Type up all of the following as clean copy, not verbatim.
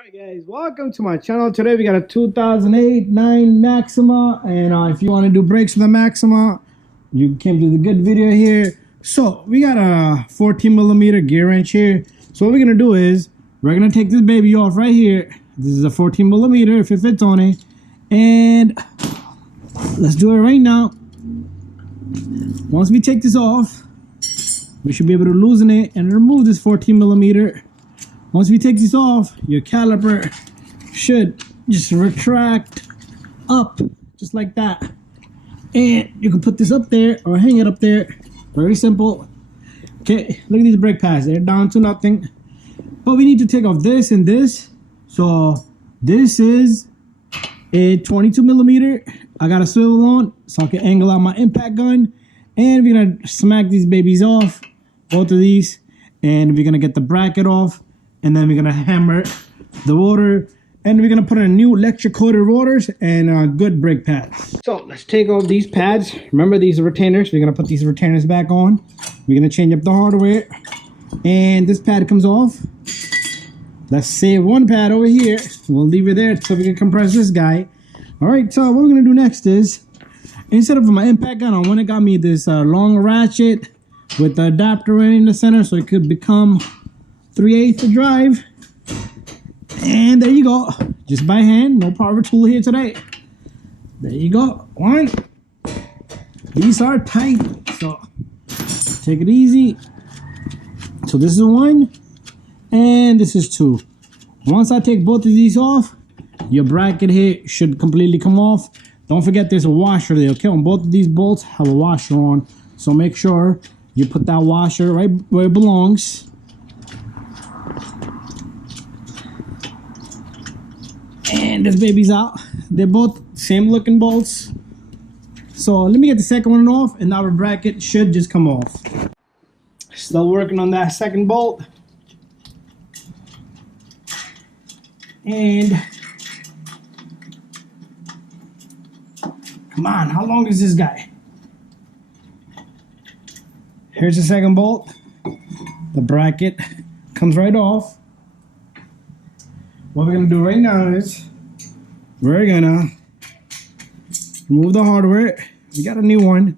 Alright guys, welcome to my channel. Today we got a 2008-9 Maxima, and if you want to do brakes with the Maxima, you came to the good video here. So we got a 14mm gear wrench here. So what we're gonna do is we're gonna take this baby off right here. This is a 14mm if it fits on it, and let's do it right now. Once we take this off, we should be able to loosen it and remove this 14mm. Once we take this off, your caliper should just retract up, just like that. And you can put this up there or hang it up there. Very simple. Okay, look at these brake pads. They're down to nothing. But we need to take off this and this. So this is a 22mm. I got a swivel on so I can angle out my impact gun. And we're gonna smack these babies off, both of these. And we're gonna get the bracket off. And then we're gonna hammer the rotor, and we're gonna put in new electric coated rotors and good brake pads. So let's take off these pads. Remember these retainers? We're gonna put these retainers back on. We're gonna change up the hardware, and this pad comes off. Let's save one pad over here. We'll leave it there so we can compress this guy. All right. So what we're gonna do next is, instead of my impact gun, I want to got me this long ratchet with the adapter in the center, so it could become 3/8 drive. And there you go, just by hand, no power tool here today. There you go. One, these are tight, so take it easy. So this is one and this is two. Once I take both of these off, your bracket here should completely come off. Don't forget there's a washer there, okay? On both of these bolts have a washer on, so make sure you put that washer right where it belongs. And this baby's out. They're both same looking bolts. So let me get the second one off, and our bracket should just come off. Still working on that second bolt. And come on, how long is this guy? Here's the second bolt. The bracket comes right off. What we're gonna do right now is we're gonna remove the hardware. We got a new one.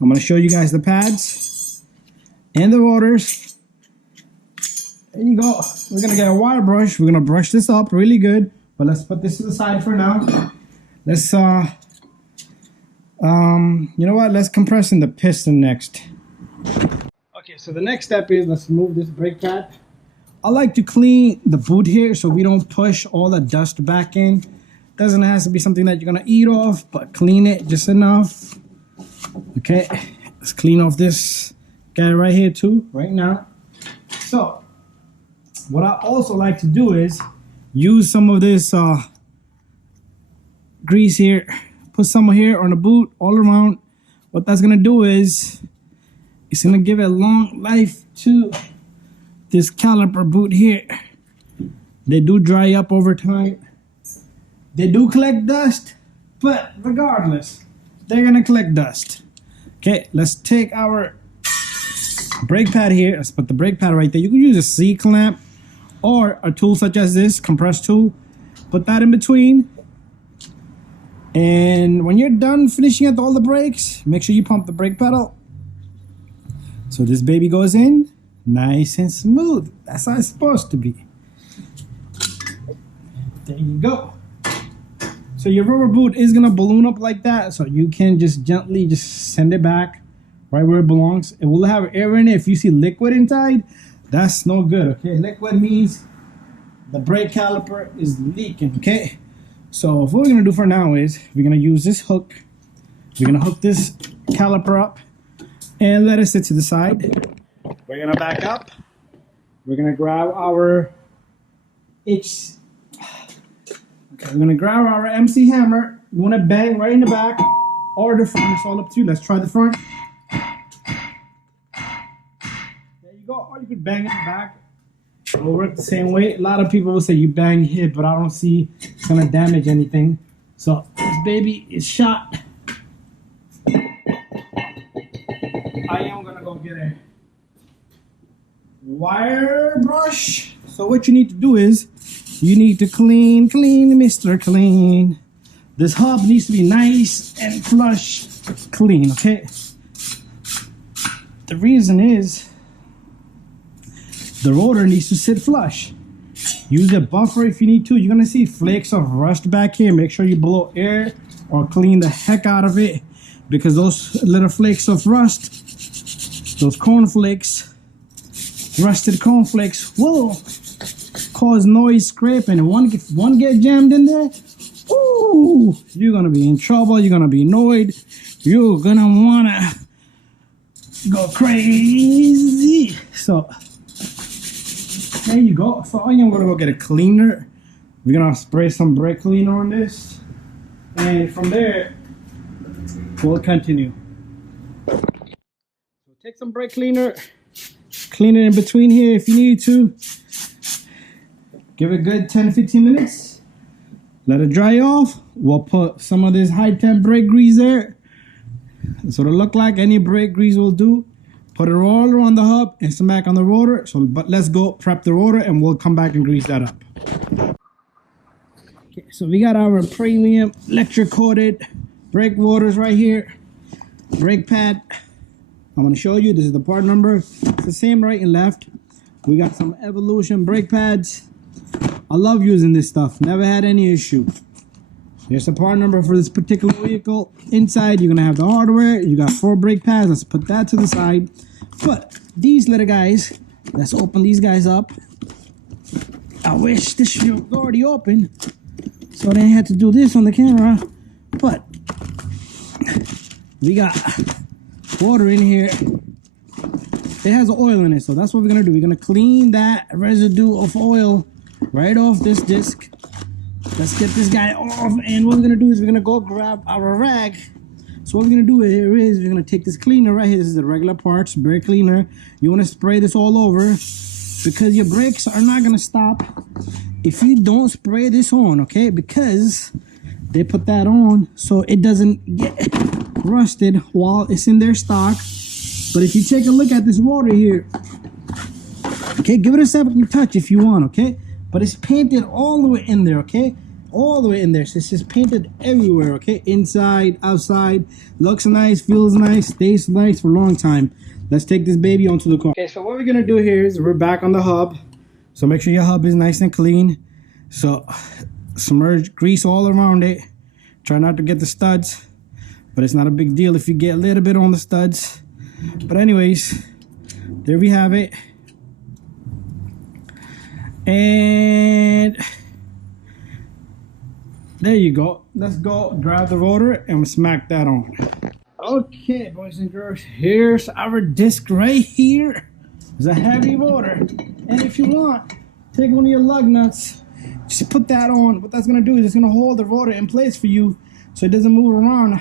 I'm gonna show you guys the pads and the rotors. There you go. We're gonna get a wire brush. We're gonna brush this up really good. But let's put this to the side for now. Let's you know what? Let's compress in the piston next. Okay, so the next step is let's remove this brake pad. I like to clean the boot here so we don't push all the dust back in. Doesn't have to be something that you're gonna eat off, but clean it just enough. Okay, let's clean off this guy right here too, right now. So, what I also like to do is use some of this grease here. Put some here on the boot all around. What that's gonna do is it's gonna give it a long life to this caliper boot here. They do dry up over time. They do collect dust, but regardless, they're gonna collect dust. Okay, let's take our brake pad here. Let's put the brake pad right there. You can use a C-clamp or a tool such as this, compress tool. Put that in between. And when you're done finishing up all the brakes, make sure you pump the brake pedal. So this baby goes in. Nice and smooth. That's how it's supposed to be. There you go. So your rubber boot is gonna balloon up like that, so you can just gently just send it back right where it belongs. It will have air in it. If you see liquid inside, that's no good. Okay, liquid means the brake caliper is leaking. Okay, so what we're gonna do for now is we're gonna use this hook. We're gonna hook this caliper up and let it sit to the side. We're gonna back up. We're gonna grab our we're gonna grab our MC hammer. You wanna bang right in the back or the front, it's all up to you. Let's try the front. There you go. Or you could bang in the back. It will work the same way. A lot of people will say you bang hit, but I don't see it's gonna damage anything. So this baby is shot. I am gonna go get a wire brush. So what you need to do is You need to clean, Mr. Clean. This hub needs to be nice and flush, clean, okay? The reason is the rotor needs to sit flush. Use a buffer if you need to. You're gonna see flakes of rust back here. Make sure you blow air or clean the heck out of it, because those little flakes of rust, those cornflakes, rusted cornflakes, will cause noise scraping. And one get jammed in there, ooh, you're gonna be in trouble. You're gonna be annoyed. You're gonna wanna go crazy. So there you go. So I'm gonna go get a cleaner. We're gonna spray some brake cleaner on this, and from there we'll continue. So take some brake cleaner, clean it in between here if you need to. Give it a good 10-15 minutes. Let it dry off. We'll put some of this high temp brake grease there. That's what it look like. Any brake grease will do. Put it all around the hub and some back on the rotor. So, but let's go prep the rotor and we'll come back and grease that up. Okay, so we got our premium electric coated brake rotors right here. Brake pad. I'm going to show you. This is the part number. It's the same right and left. We got some Evolution brake pads. I love using this stuff. Never had any issue. Here's the part number for this particular vehicle. Inside, you're going to have the hardware. You got 4 brake pads. Let's put that to the side. But these little guys, let's open these guys up. I wish this was already open, so I didn't have to do this on the camera. But we got water in here. It has oil in it, so that's what we're going to do. We're going to clean that residue of oil right off this disc. Let's get this guy off, and what we're gonna do is we're gonna go grab our rag. So what we're gonna do here is we're gonna take this cleaner right here. This is the regular parts brake cleaner. You want to spray this all over, because your brakes are not gonna stop if you don't spray this on, okay? Because they put that on so it doesn't get rusted while it's in their stock. But if you take a look at this rotor here, okay, give it a second touch if you want, okay? But it's painted all the way in there, okay? All the way in there. So it's just painted everywhere, okay? Inside, outside. Looks nice, feels nice, stays nice for a long time. Let's take this baby onto the car. Okay, so what we're gonna do here is we're back on the hub. So make sure your hub is nice and clean. So submerge grease all around it. Try not to get the studs, but it's not a big deal if you get a little bit on the studs. But anyways, there we have it. And there you go. Let's go grab the rotor and we'll smack that on. Okay, boys and girls, here's our disc right here. It's a heavy rotor, and if you want, take one of your lug nuts, just put that on. What that's gonna do is it's gonna hold the rotor in place for you so it doesn't move around.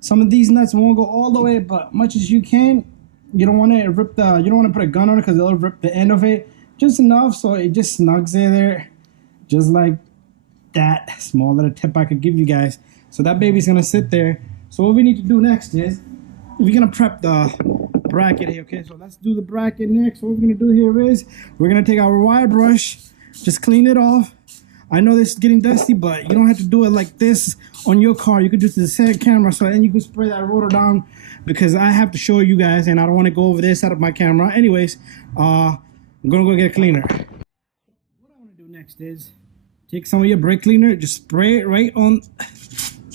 Some of these nuts won't go all the way, but much as you can. You don't want to rip the, you don't want to put a gun on it because it'll rip the end of it. Just enough so it just snugs in there, just like that. Small little tip I could give you guys. So that baby's gonna sit there. So what we need to do next is we're gonna prep the bracket here. Okay, so let's do the bracket next. What we're gonna do here is we're gonna take our wire brush, just clean it off. I know this is getting dusty, but you don't have to do it like this on your car. You could just the same camera, so then you can spray that rotor down, because I have to show you guys and I don't want to go over this side of my camera. Anyways, I'm gonna go get a cleaner. What I want to do next is take some of your brake cleaner, just spray it right on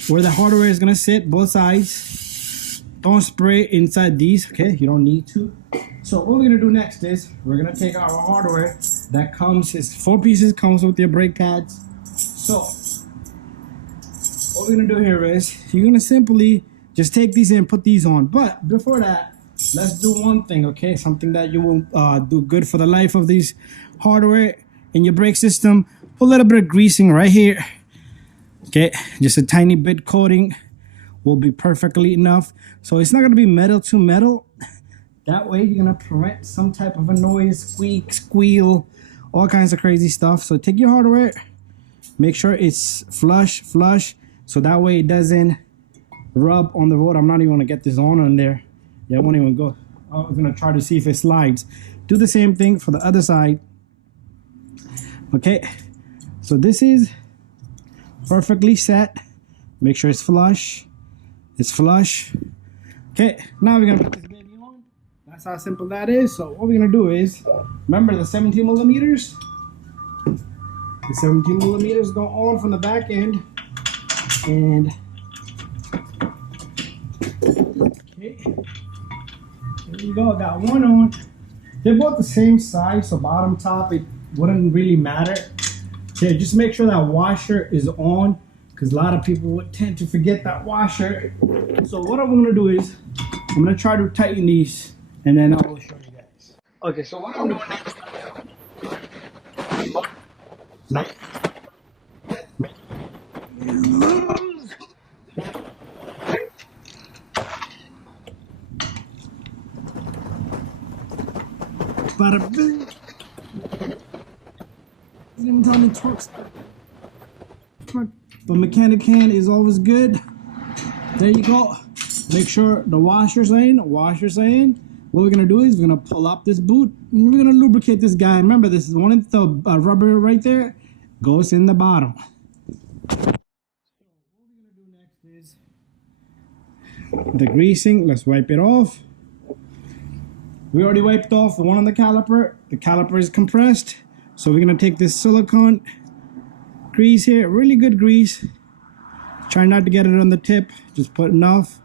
where the hardware is gonna sit, both sides. Don't spray inside these, okay? You don't need to. So what we're gonna do next is we're gonna take our hardware that comes, it's 4 pieces, comes with your brake pads. So what we're gonna do here is you're gonna simply just take these and put these on. But before that, let's do one thing, okay? Something that you will do good for the life of these hardware in your brake system. Put a little bit of greasing right here, okay? Just a tiny bit coating will be perfectly enough. So it's not gonna be metal to metal. That way you're gonna prevent some type of a noise, squeak, squeal, all kinds of crazy stuff. So take your hardware, make sure it's flush, so that way it doesn't rub on the road. I'm not even gonna get this on there. Yeah, I won't even go. I was gonna try to see if it slides. Do the same thing for the other side. Okay, So this is perfectly set. Make sure it's flush. It's flush. Okay, now we're gonna put this baby on. That's how simple that is. So what we're gonna do is, remember the 17 millimeters? The 17 millimeters go on from the back end. And okay, there you go, got one on. They're both the same size, so bottom top, it wouldn't really matter. Okay, just make sure that washer is on, because a lot of people would tend to forget that washer. So what I'm gonna do is, I'm gonna try to tighten these, and then I will show you guys. Okay, so what I'm doing now. Bada bing. Even time it torques. The mechanic hand is always good. There you go. Make sure the washer's in. Washer's in. What we're gonna do is we're gonna pull up this boot and we're gonna lubricate this guy. Remember, this is one of the rubber right there goes in the bottom. So what we're gonna do next is the greasing. Let's wipe it off. We already wiped off the one on the caliper. The caliper is compressed. So we're gonna take this silicone grease here, really good grease. Try not to get it on the tip, just put enough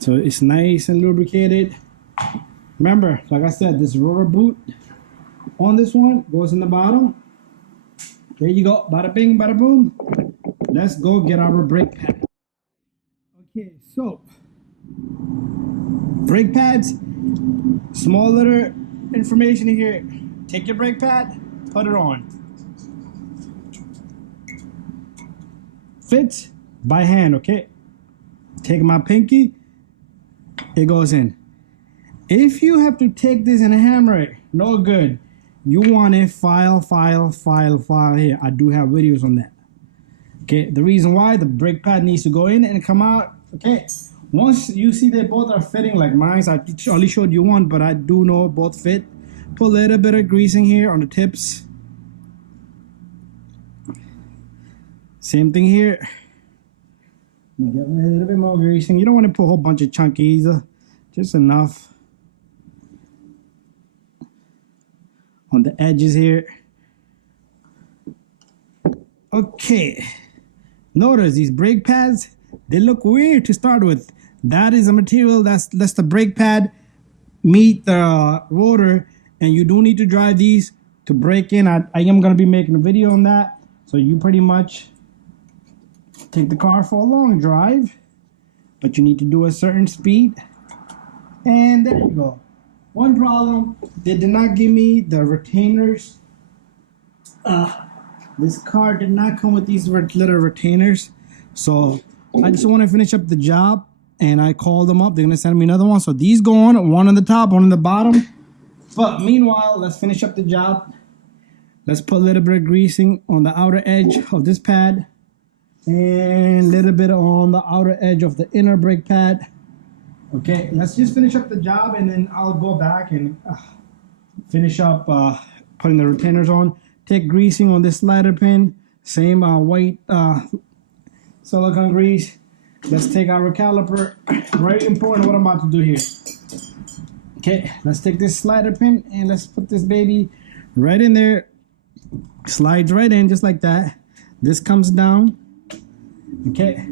so it's nice and lubricated. Remember, like I said, this rubber boot on this one goes in the bottom. There you go, bada bing, bada boom. Let's go get our brake pad. Okay, so brake pads. Small little information here. Take your brake pad, put it on. Fits by hand, okay? Take my pinky, it goes in. If you have to take this and hammer it, no good. You want it file here. I do have videos on that. Okay, the reason why the brake pad needs to go in and come out, okay? Once you see they both are fitting like mine, I only showed you one, but I do know both fit. Put a little bit of greasing here on the tips. Same thing here. Get a little bit more greasing. You don't want to put a whole bunch of chunkies, just enough on the edges here. Okay. Notice these brake pads, they look weird to start with. That is a material that's the brake pad meet the rotor, and you do need to drive these to break in. I am going to be making a video on that, so you pretty much take the car for a long drive, but you need to do a certain speed. And there you go. One problem, they did not give me the retainers. This car did not come with these little retainers, so I just want to finish up the job. And I called them up. They're going to send me another one. So these go on, one on the top, one on the bottom. But meanwhile, let's finish up the job. Let's put a little bit of greasing on the outer edge of this pad. And a little bit on the outer edge of the inner brake pad. Okay, let's just finish up the job. And then I'll go back and finish up putting the retainers on. Take greasing on this slider pin. Same white silicone grease. Let's take our caliper. Very important what I'm about to do here. Okay, let's take this slider pin and let's put this baby right in there. Slides right in just like that. This comes down. Okay,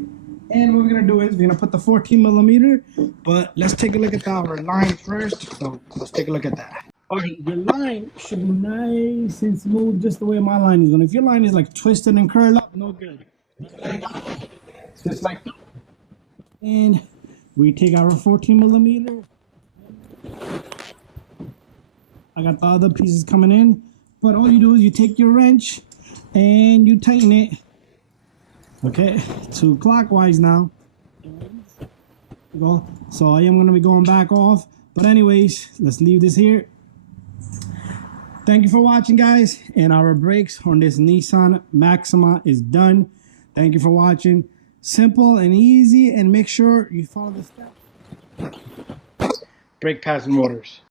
and what we're gonna do is we're gonna put the 14 millimeter, but let's take a look at our line first. So let's take a look at that. Okay, your line should be nice and smooth, just the way my line is going. If your line is like twisted and curled up, no good. Just like that. And we take our 14 millimeter. I got the other pieces coming in, but all you do is you take your wrench and you tighten it. Okay, to clockwise now. Go. So I am going to be going back off, but anyways, let's leave this here. Thank you for watching, guys, and our brakes on this Nissan Maxima is done. Thank you for watching. Simple and easy, and make sure you follow the steps. Brake pads and rotors.